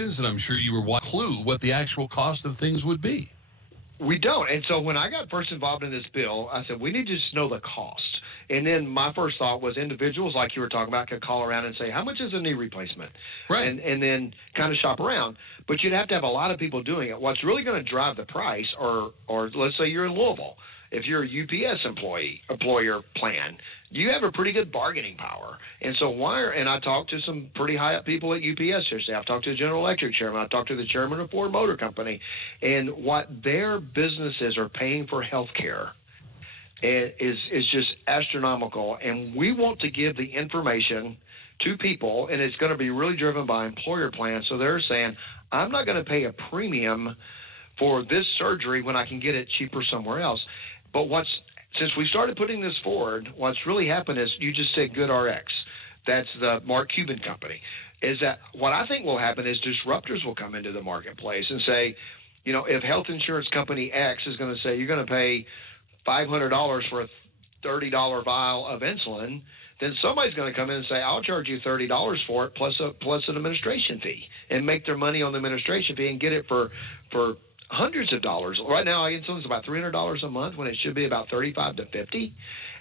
projections, and I'm sure you were one clue what the actual cost of things would be. We don't. And so when I got first involved in this bill, I said, we need to just know the cost. And then my first thought was individuals, like you were talking about, could call around and say, how much is a knee replacement? Right. And then kind of shop around. But you'd have to have a lot of people doing it. What's really going to drive the price, or let's say you're in Louisville, if you're a UPS employer plan, you have a pretty good bargaining power. And so and I talked to some pretty high up people at UPS yesterday. I've talked to the General Electric chairman. I talked to the chairman of Ford Motor Company. And what their businesses are paying for health care is just astronomical. And we want to give the information to people, and it's going to be really driven by employer plans. So they're saying, I'm not going to pay a premium for this surgery when I can get it cheaper somewhere else. But since we started putting this forward, what's really happened is you just said GoodRx. That's the Mark Cuban company. Is that what I think will happen is disruptors will come into the marketplace and say, if health insurance company X is going to say you're going to pay $500 for a $30 vial of insulin, then somebody's going to come in and say, I'll charge you $30 for it plus an administration fee, and make their money on the administration fee and get it for hundreds of dollars. Right now, insulin's about $300 a month when it should be about $35 to $50.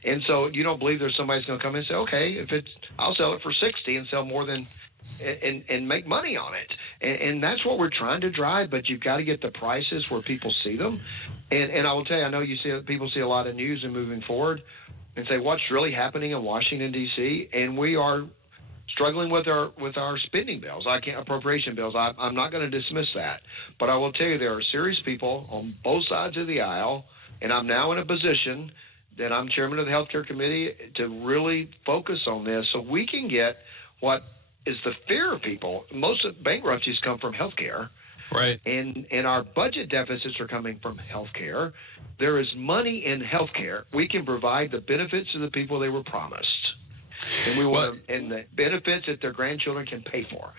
And so you don't believe there's somebody's going to come in and say, okay, I'll sell it for $60 and sell more than and make money on it. And that's what we're trying to drive, but you've got to get the prices where people see them. And I will tell you, I know people see a lot of news and moving forward and say, what's really happening in Washington, D.C.? And we are struggling with our spending bills, appropriation bills. I'm not going to dismiss that. But I will tell you, there are serious people on both sides of the aisle, and I'm now in a position that I'm chairman of the Healthcare Committee to really focus on this so we can get what is the fear of people. Most of bankruptcies come from healthcare. Right. And our budget deficits are coming from healthcare. There is money in healthcare. We can provide the benefits to the people they were promised. And we want and the benefits that their grandchildren can pay for.